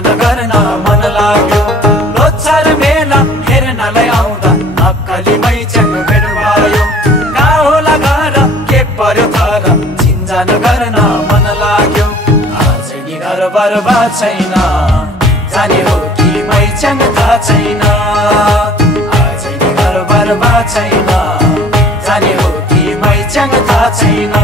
चिन्ता नगर्न मन लाग्यो लोछार मेला हेर्नलाई आउँदा नक्कली मैच्याङ भेट भयो कहाँ होला घर के पर्यो तर चिन्ता नगर्न मन लाग्यो आजै नि घर बर्बाद छैन जाने हो कि मैच्याङ थाहा छैन आजै नि घर बर्बाद छैन जाने हो कि मैच्याङ थाहा छैन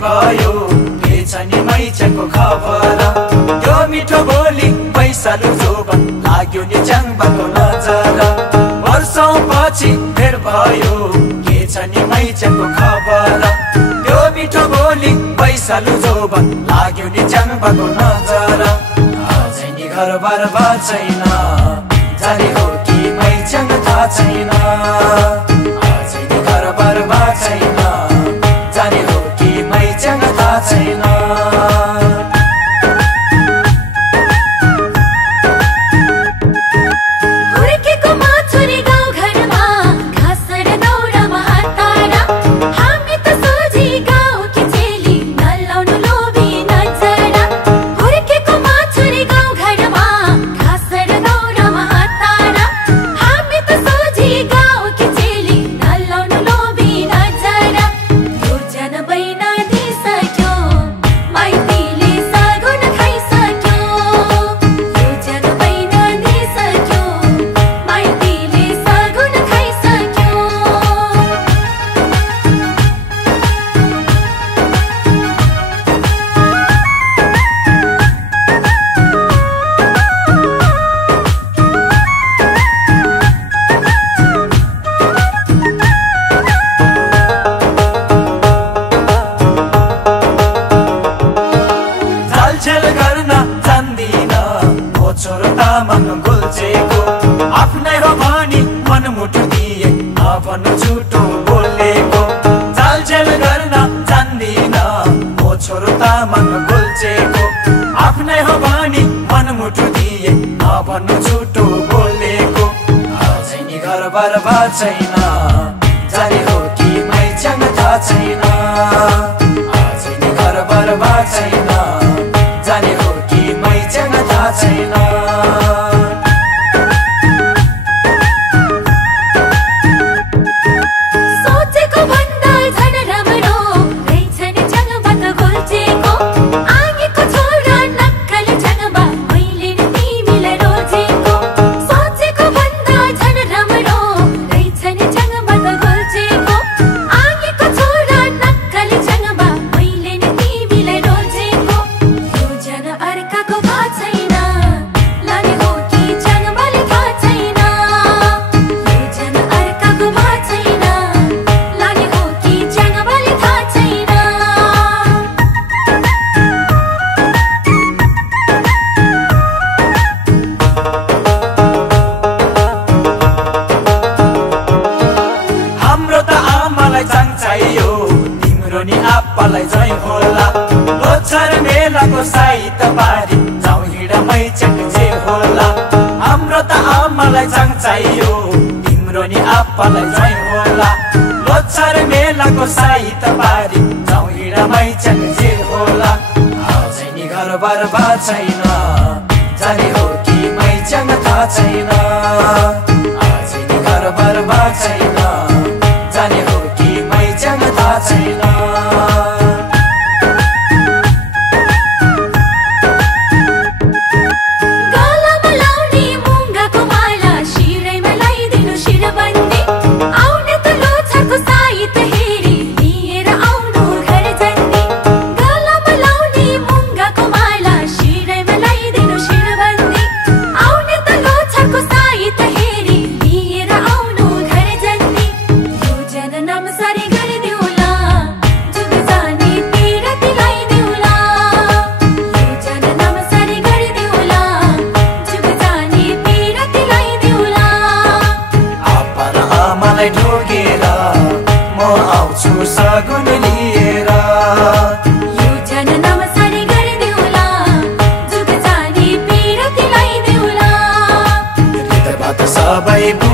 भयो के छ नि मैच्याङको खबर त्यो मिठो बोली पैसा लुजोबन लाग्यो नि च्याङबाको नजर वर्षौं पछि भेट भयो के छ नि मैच्याङको खबर त्यो मिठो बोली पैसा लुजोबन लाग्यो नि च्याङबाको नजर आजै नि घर बर्बाद छैन जाने हो कि मैच्याङ थाहा छैन आजै नि घर बर्बाद छैन जाने हो कि मैच्याङ थाहा छैन आफ्नै हो भनी मनमुटु दिए नभन्नु झुटो बोलेको चालचेल गर्न जान्दिन ओ छोरो तामाङ गोल्चेको आफ्नै हो भनी मनमुटु दिए नभन्नु झुटो बोलेको आजै नि घर बर्बाद छैन जाने हो कि मैच्याङ थाहा छैन आजै नि घर बर्बाद छैन जाने हो कि मैच्याङ थाहा छैन तिम्रो नि आप्पालाई जय होला लोछार मेलाको साइत पारी जाउँ हिँड मैच्याङ जे होला हाम्रो त आमालाई जाङ चाहियो तिम्रो नि आप्पालाई जय होला लोछार मेलाको साइत पारी जाउँ हिँड मैच्याङ जे होला आजै नि घर बर्बाद छैन जाने हो कि मैच्याङ थाहा छैन आजै नि घर बर्बाद छैन जाने हो कि मैच्याङ थाहा छैन गालामा लाउने मुङ्गाको माला शिरै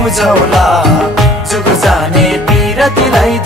बुझौला जुग जाने बिरतीलाई